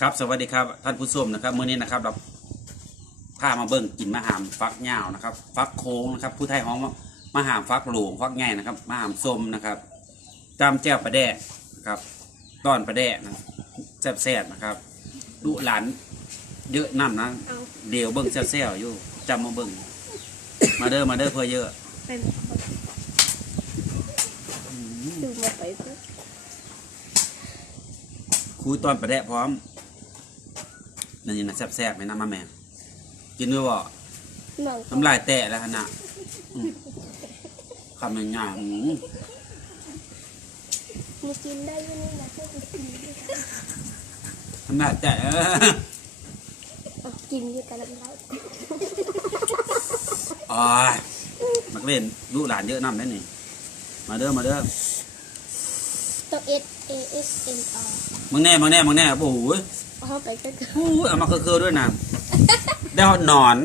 ครับสวัสดีครับท่านผู้ชมนะครับมื้อนี้นะครับเราพามาเบิ่งกินมะหามฟักเหย้านะครับฟักโค้งนะครับ ผู้ไทยฮ้องว่ามะหามฟักหลวงฟักใหญ่นะครับมะหามส้มนะครับจำแจ้วปลาแดกนะครับต้อนปลาแดกนะแซ่บๆนะครับลูกหลานเยอะน้ำนะเอาเดี๋ยวเบิ่งแซ่บๆอยู่จำมาเบิ่งมาเด้อมาเด้อเพื่อเยอะเป็นดูมาไปสิคุยตอนปลาแดกพร้อม นี่นะแซ่บๆไหมนะมาแม่ กินด้วยบ่หนังน้ำลายแตะแล้วขนาดอืมคำยังไงอืมมีกินได้ยังไงนะให้ไปกินด้วยกันน้ำลายแตะเออเอากินด้วยกันแล้วอ๋อมักเล่นลูกหลานเยอะน้ำได้นี่มาเด้อมาเด้อตัว S A S M R มึงแน่มึงแน่มึงแน่โอ้โห เข้าไปก็คือโอ้เอามาเคือๆด้วยนะได้หอดหนอน